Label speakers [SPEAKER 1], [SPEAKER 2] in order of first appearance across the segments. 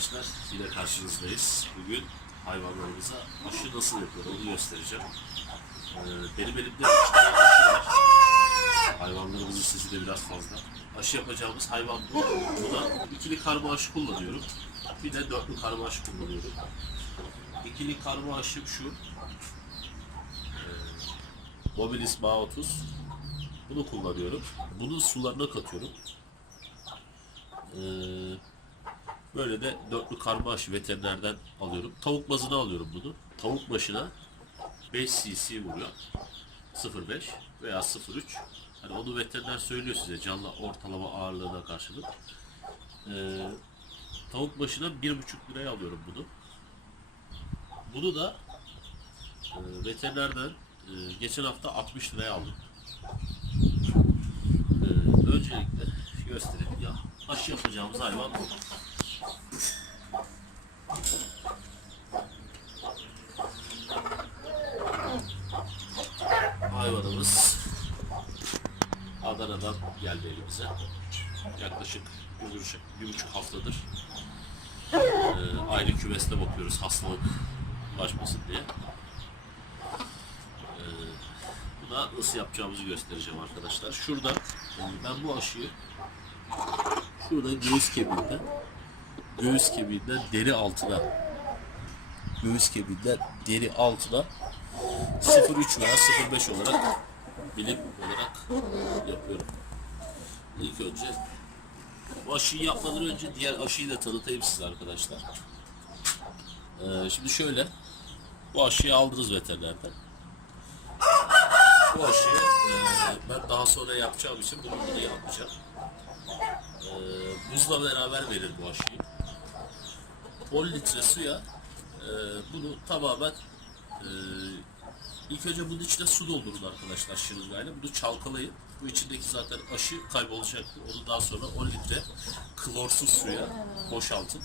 [SPEAKER 1] arkadaşlar. Yine karşınızdayız. Bugün hayvanlarımıza aşı nasıl yapılır onu göstereceğim. Ee, benim elimde iki aşı var. Hayvanlarımızın sesi de biraz fazla. Aşı yapacağımız hayvan bu. Buna ikili karma aşı kullanıyorum. Bir de dörtlü karma aşı kullanıyorum. İkili karma aşım şu. Ee, Mobilis Bağ 30. Bunu kullanıyorum. Bunu sularına katıyorum. Ee, böyle de dörtlü karma aşı veterinerden alıyorum. Tavuk bazına alıyorum bunu. Tavuk başına 5 cc vuruyor. 0.5 veya 0.3. Hani onu veteriner söylüyor size canlı ortalama ağırlığına karşılık. Ee, tavuk başına 1.5 liraya alıyorum bunu. Bunu da e, veterinerden e, geçen hafta 60 liraya aldım. Ee, öncelikle göstereyim ya. Aşı yapacağımız hayvan bu. Adana'dan geldi elimize. Yaklaşık bir buçuk, bir buçuk haftadır e, aynı kümeste bakıyoruz hastalık bulaşmasın diye. E, buna nasıl yapacağımızı göstereceğim arkadaşlar. Şurada ben bu aşıyı şurada göğüs kemiğinden göğüs kemiğinden deri altına göğüs kemiğinden deri altına 0.3 veya 0.5 olarak bilim olarak yapıyorum. İlk önce bu aşıyı yapmadan önce diğer aşıyı da tanıtayım size arkadaşlar. Ee, şimdi şöyle bu aşıyı aldınız veterinerden. Bu aşıyı e, ben daha sonra yapacağım için bunu bunu yapmayacağım. Ee, buzla beraber verir bu aşıyı. 10 litre suya e, bunu tamamen e, ilk önce bunun içine su doldurun arkadaşlar şırıngayla. Bunu çalkalayın. Bu içindeki zaten aşı kaybolacaktır. Onu daha sonra 10 litre klorsuz suya boşaltın.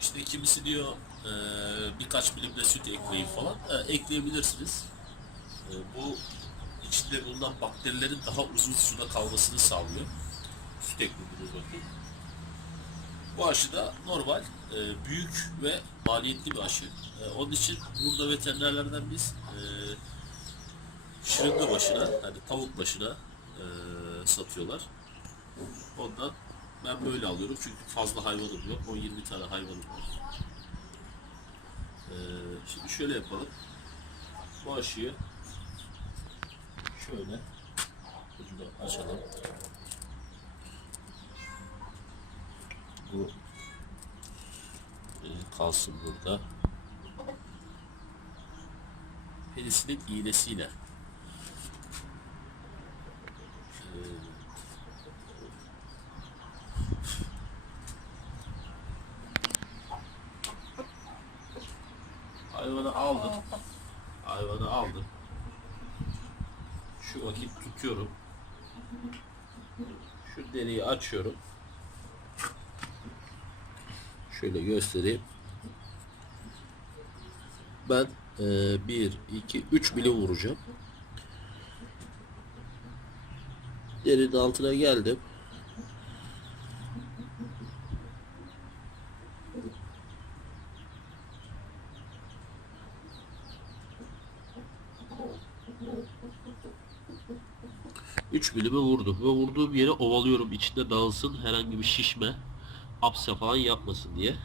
[SPEAKER 1] İşte kimisi diyor e, birkaç milim de süt ekleyin falan. E, ekleyebilirsiniz. E, bu içinde bulunan bakterilerin daha uzun suda kalmasını sağlıyor. Süt eklediğiniz vakit. Bu aşı da normal, e, büyük ve maliyetli bir aşı. E, onun için burada veterinerlerden biz e, şırınga başına, hani tavuk başına e, satıyorlar. Ondan ben böyle alıyorum çünkü fazla hayvanım yok. 10-20 tane hayvanım var. E, şimdi şöyle yapalım. Bu aşıyı şöyle ucunu açalım. Bu e, kalsın burada. Penisilin iğnesiyle Hayvanı aldım. Hayvanı aldım. Şu vakit tutuyorum. Şu deriyi açıyorum. Şöyle göstereyim. Ben 1, 2, 3 milim vuracağım. Derinin altına geldim. Üç milime vurdum ve vurduğum yere ovalıyorum içinde dağılsın herhangi bir şişme apse falan yapmasın diye.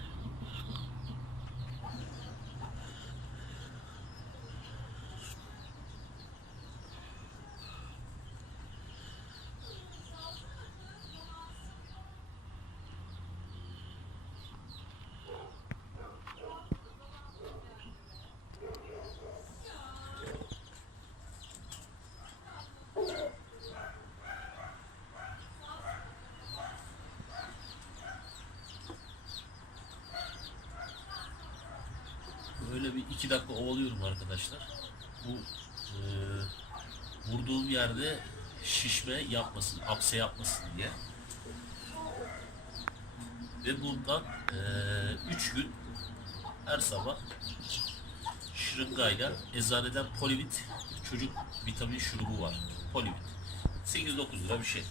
[SPEAKER 1] Böyle bir iki dakika ovalıyorum arkadaşlar. Bu e, vurduğum yerde şişme yapmasın, apse yapmasın diye. Ve bundan 3 gün her sabah şırıngayla eczaneden polivit çocuk vitamin şurubu var. Polivit. 8-9 lira bir şey.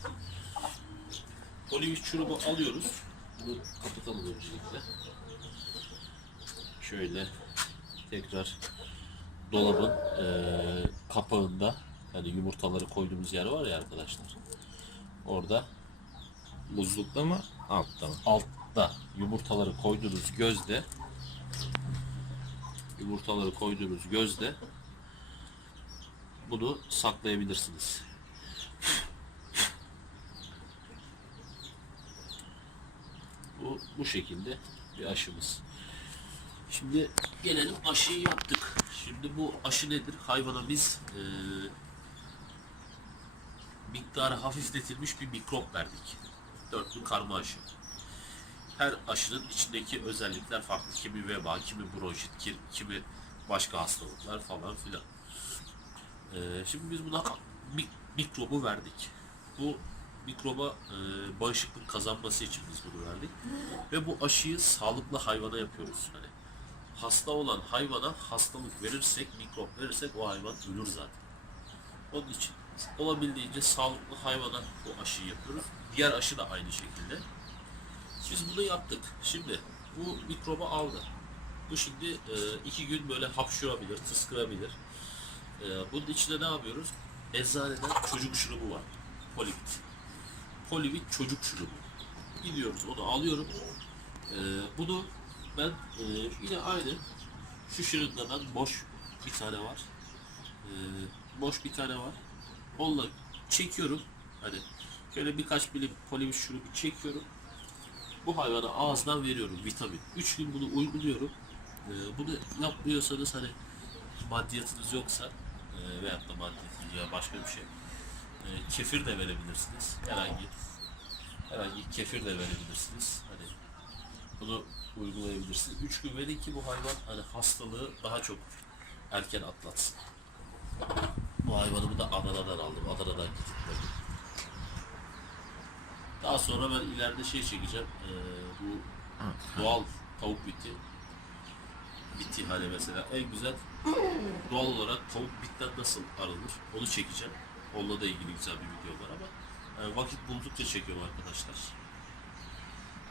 [SPEAKER 1] Polivit şurubu alıyoruz. Bunu kapatalım öncelikle. Şöyle tekrar dolabın eee, kapağında yani yumurtaları koyduğumuz yer var ya arkadaşlar. Orada
[SPEAKER 2] Buzlukta mı? Altta mı?
[SPEAKER 1] altta yumurtaları koyduğunuz gözde yumurtaları koyduğunuz gözde bunu saklayabilirsiniz. Bu, bu şekilde bir aşımız. Şimdi gelelim aşıyı yaptık. Şimdi bu aşı nedir? Hayvana biz eee miktarı hafifletilmiş bir mikrop verdik. Dörtlü karma aşı. Her aşının içindeki özellikler farklı. Kimi veba, kimi bronşit, ki- kimi başka hastalıklar falan filan. Ee, şimdi biz buna mik- mikrobu verdik. Bu mikroba e, bağışıklık kazanması için biz bunu verdik. Ve bu aşıyı sağlıklı hayvana yapıyoruz. Hani hasta olan hayvana hastalık verirsek, mikrop verirsek o hayvan ölür zaten. Onun için olabildiğince sağlıklı hayvana bu aşıyı yapıyoruz. Diğer aşı da aynı şekilde. Biz bunu yaptık. Şimdi bu mikrobu aldı. Bu şimdi e, iki gün böyle hapşırabilir, tıskırabilir. E, bunun içinde ne yapıyoruz? Eczaneden çocuk şurubu var. Polivit. Polivit çocuk şurubu. Gidiyoruz onu alıyorum. E, bunu ben e, yine aynı şu şırıngadan boş bir tane var. E, boş bir tane var. Onunla çekiyorum. Hani şöyle birkaç milim polivit şurubu çekiyorum. Bu hayvana ağızdan veriyorum vitamin. 3 gün bunu uyguluyorum. Ee, bunu yapmıyorsanız hani maddiyatınız yoksa e, veyahut da maddiyatınız ya başka bir şey. e, kefir de verebilirsiniz. Herhangi herhangi kefir de verebilirsiniz. Bunu uygulayabilirsiniz. 3 gün verin ki bu hayvan hani hastalığı daha çok erken atlatsın. Bu hayvanımı da Adana'dan aldım. Adana'dan getirdim. Daha sonra ben ileride şey çekeceğim. Ee, bu doğal tavuk biti. Biti hani mesela en güzel doğal olarak tavuk bitten nasıl arınır onu çekeceğim. Onunla da ilgili güzel bir video var ama yani vakit buldukça çekiyorum arkadaşlar.